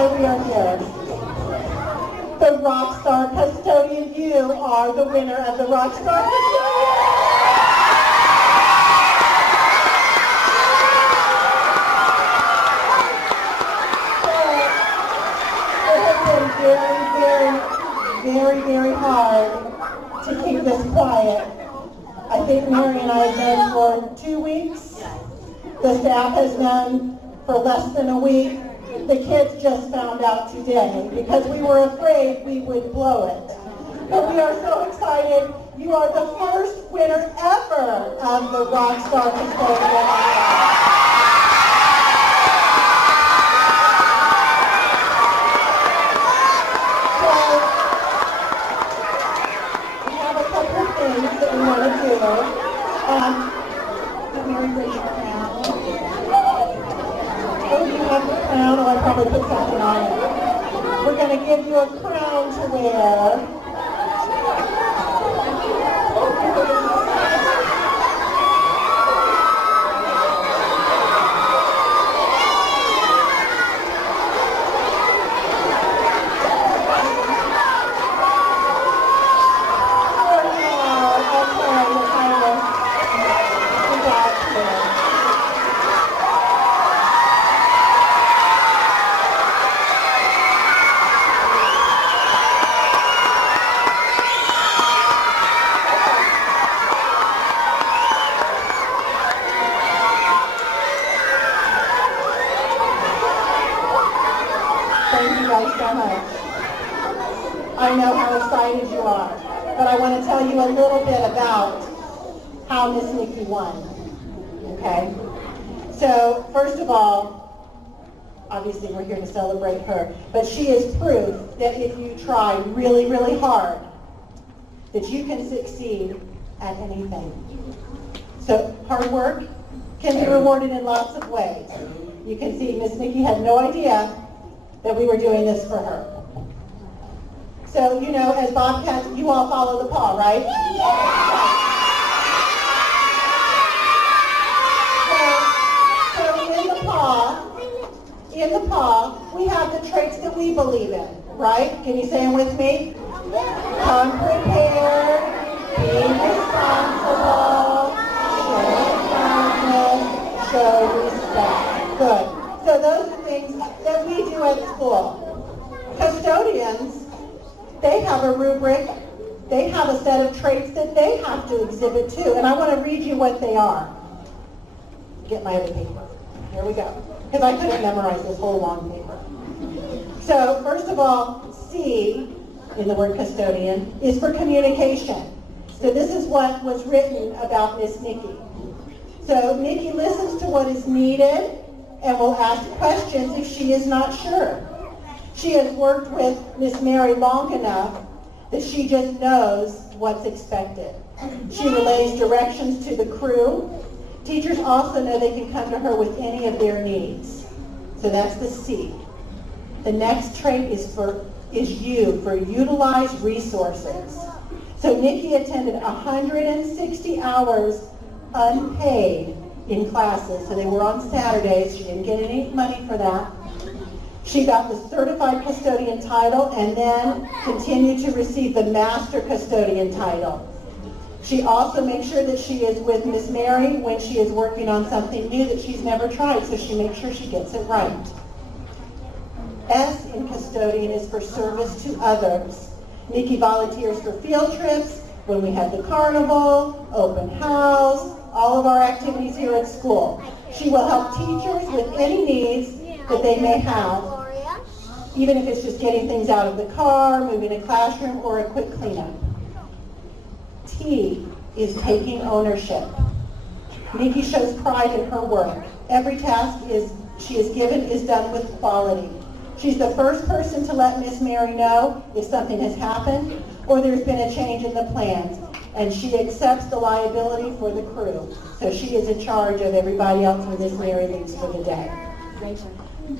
why we are here. The Rock Star Custodian, you are the winner of the Rock Star Custodian. Very hard to keep this quiet. I think Mary and I have known for 2 weeks. The staff has known for less than a week. The kids just found out today because we were afraid we would blow it. But we are so excited. You are the first winner ever of the Rock Star Custodian. That we want to do. Mary, raise your crown. Oh, you have the crown? Oh, I probably put something on it. We're going to give you a crown to wear. I know how excited you are, but I want to tell you a little bit about how Miss Nikki won, okay? So, first of all, obviously we're here to celebrate her, but she is proof that if you try really, really hard, that you can succeed at anything. So, hard work can be rewarded in lots of ways. You can see Miss Nikki had no idea that we were doing this for her. So, you know, as Bobcats, you all follow the paw, right? So in the paw, we have the traits that we believe in, right? Can you say them with me? Come prepared, be responsible, show respect. Good. So those are things that we do at school. Custodians, they have a rubric, they have a set of traits that they have to exhibit too. And I want to read you what they are. Get my other paper. Here we go. Because I couldn't memorize this whole long paper. So first of all, C in the word custodian is for communication. So this is what was written about Miss Nikki. So Nikki listens to what is needed and will ask questions if she is not sure. She has worked with Miss Mary long enough that she just knows what's expected. She relays directions to the crew. Teachers also know they can come to her with any of their needs. So that's the C. The next trait is U, for utilize resources. So Nikki attended 160 hours unpaid in classes. So they were on Saturdays. She didn't get any money for that. She got the certified custodian title and then continued to receive the master custodian title. She also makes sure that she is with Miss Mary when she is working on something new that she's never tried, so she makes sure she gets it right. S in custodian is for service to others. Nikki volunteers for field trips, when we have the carnival, open house, all of our activities here at school. She will help teachers with any needs that they may have, even if it's just getting things out of the car, moving a classroom, or a quick cleanup. T is taking ownership. Nikki shows pride in her work. Every task she is given is done with quality. She's the first person to let Miss Mary know if something has happened or there's been a change in the plans, and she accepts the liability for the crew. So she is in charge of everybody else when Miss Mary leaves for the day.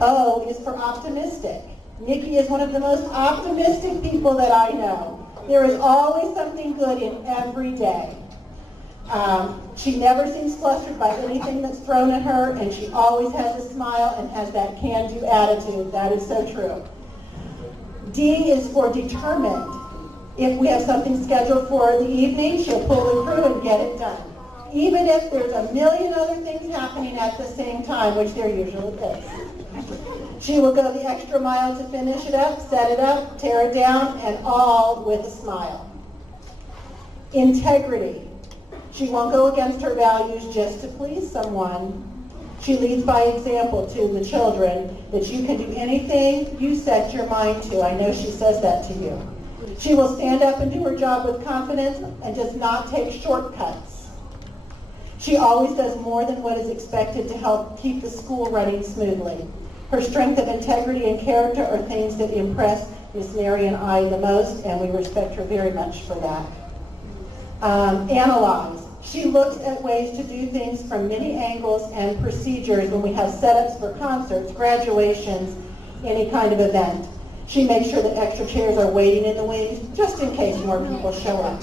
O is for optimistic. Nikki is one of the most optimistic people that I know. There is always something good in every day. She never seems flustered by anything that's thrown at her, and she always has a smile and has that can-do attitude. That is so true. D is for determined. If we have something scheduled for the evening, she'll pull the crew and get it done. Even if there's a million other things happening at the same time, which there usually is. She will go the extra mile to finish it up, set it up, tear it down, and all with a smile. Integrity. She won't go against her values just to please someone. She leads by example to the children that you can do anything you set your mind to. I know she says that to you. She will stand up and do her job with confidence and does not take shortcuts. She always does more than what is expected to help keep the school running smoothly. Her strength of integrity and character are things that impress Miss Mary and I the most, and we respect her very much for that. Analyze. She looks at ways to do things from many angles and procedures when we have setups for concerts, graduations, any kind of event. She makes sure that extra chairs are waiting in the wings just in case more people show up.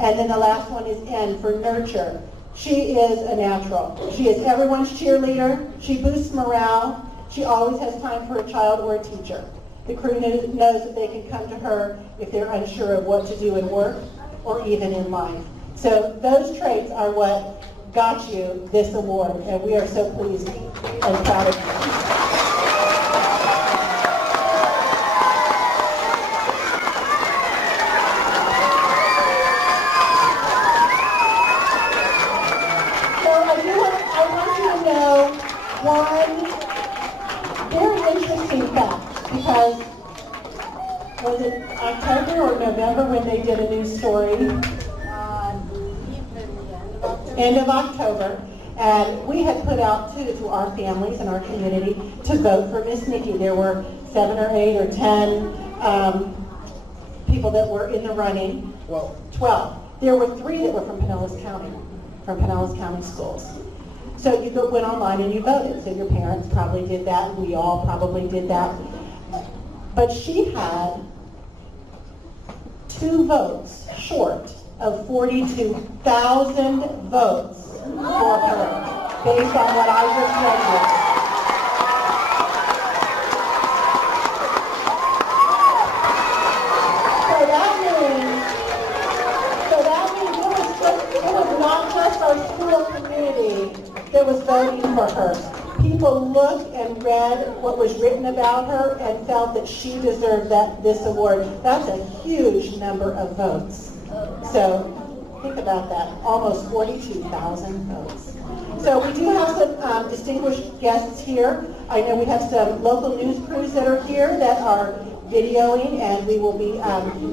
And then the last one is N for nurture. She is a natural. She is everyone's cheerleader. She boosts morale. She always has time for a child or a teacher. The crew knows that they can come to her if they're unsure of what to do in work or even in life. So those traits are what got you this award, and we are so pleased and proud of you. One very interesting fact, because was it October or November when they did a news story? End of October. And we had put out to our families and our community to vote for Miss Nikki. There were 7 or 8 or 10 people that were in the running. 12. There were 3 that were from Pinellas County schools. So you went online and you voted. So your parents probably did that. We all probably did that. But she had 2 votes short of 42,000 votes for her, based on what I just read you. It was not just our school community that was voting for her. People looked and read what was written about her and felt that she deserved this award. That's a huge number of votes. So think about that, almost 42,000 votes. So we do have some distinguished guests here. I know we have some local news crews that are here that are videoing, and we will be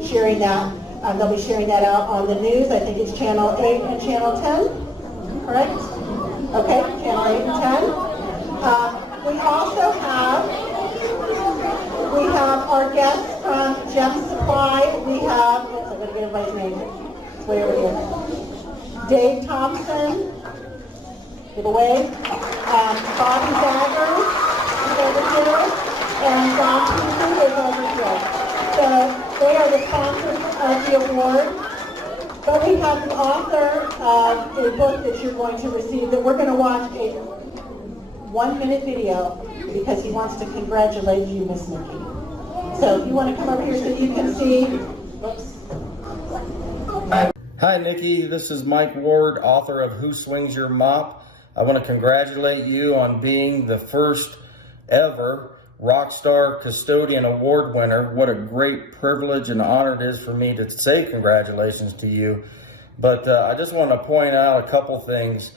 sharing that. They'll be sharing that out on the news. I think it's Channel 8 and Channel 10, correct? Okay, Channel 8 and 10. We also have our guests from Gem Supply. We have, I'm going to get everybody's name. It's way over here. Dave Thompson, give a wave. Bobby Zaggers is over here. And Don Peterson is over here. So they are the sponsors of the award. But we have the author of a book that you're going to receive that we're going to watch a 1-minute video because he wants to congratulate you, Miss Nikki. So if you want to come over here so you can see. Whoops. Hi, Nikki. This is Mike Ward, author of Who Swings Your Mop. I want to congratulate you on being the first ever Rock Star Custodian Award winner. What a great privilege and honor it is for me to say congratulations to you. But I just want to point out a couple things.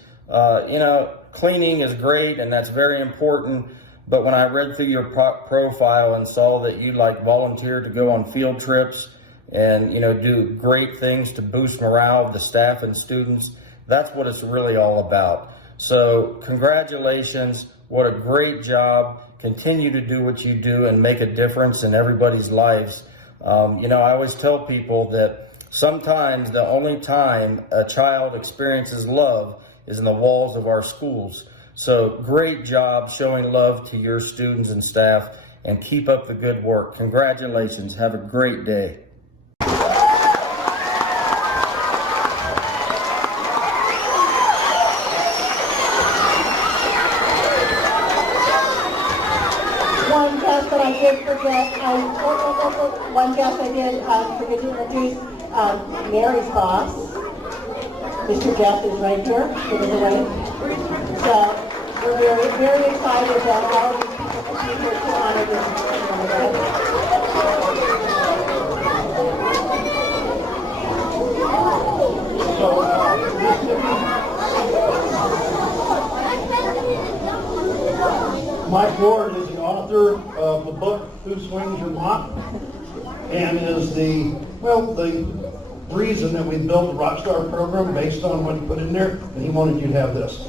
Cleaning is great and that's very important. But when I read through your profile and saw that you volunteer to go on field trips and do great things to boost morale of the staff and students, that's what it's really all about. So congratulations. What a great job. Continue to do what you do and make a difference in everybody's lives. I always tell people that sometimes the only time a child experiences love is in the walls of our schools. So great job showing love to your students and staff, and keep up the good work. Congratulations. Have a great day. did forget, one guest I did forget to introduce, Mary's boss. Mr. Jeff is right here, give us a wave. So we're very, very excited that all of these people can be here to honor this. So, Mike Ward is the author of the book, Who Swings Your Mop? And is the reason that we built the Rock Star program based on what he put in there, and he wanted you to have this.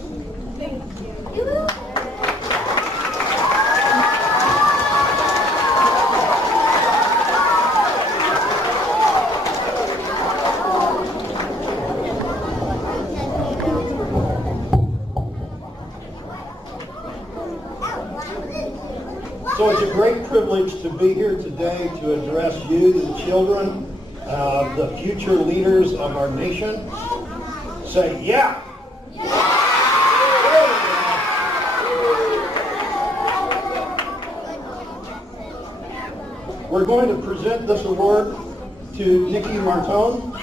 So it's a great privilege to be here today to address you, the children, the future leaders of our nation. Say, yeah! We're going to present this award to Nikki Martone.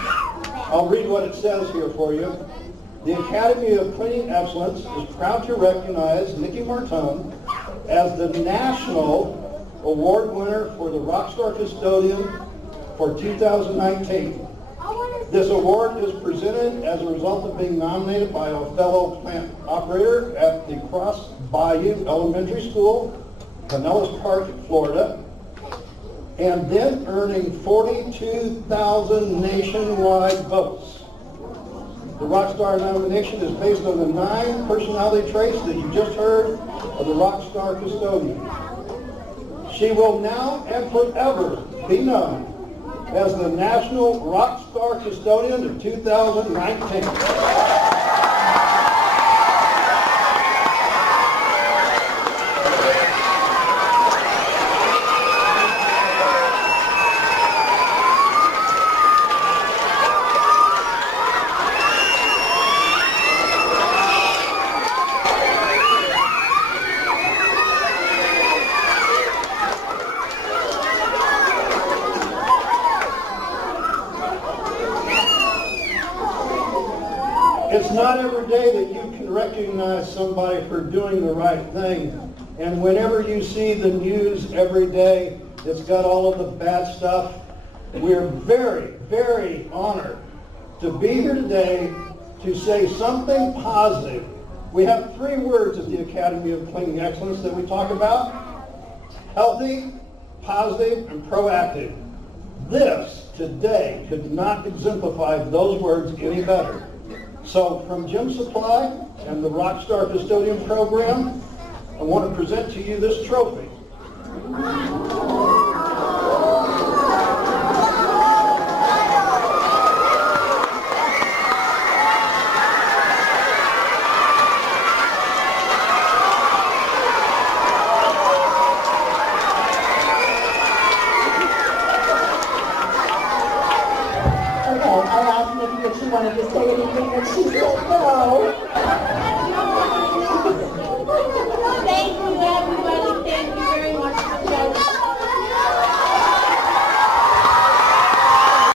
I'll read what it says here for you. The Academy of Cleaning Excellence is proud to recognize Nicole Martone as the National Award winner for the Rock Star Custodian for 2019. This award is presented as a result of being nominated by a fellow plant operator at the Cross Bayou Elementary School, Pinellas Park, Florida, and then earning 42,000 nationwide votes. The Rock Star nomination is based on the 9 personality traits that you just heard of the Rock Star Custodian. She will now and forever be known as the National Rock Star Custodian of 2019. It's not every day that you can recognize somebody for doing the right thing. And whenever you see the news every day that's got all of the bad stuff, we're very, very honored to be here today to say something positive. We have 3 words at the Academy of Cleaning Excellence that we talk about: healthy, positive, and proactive. This today could not exemplify those words any better. So from Gym Supply and the Rock Star Custodian program, I want to present to you this trophy. Okay, I asked Nikki if she wanted to say anything, and she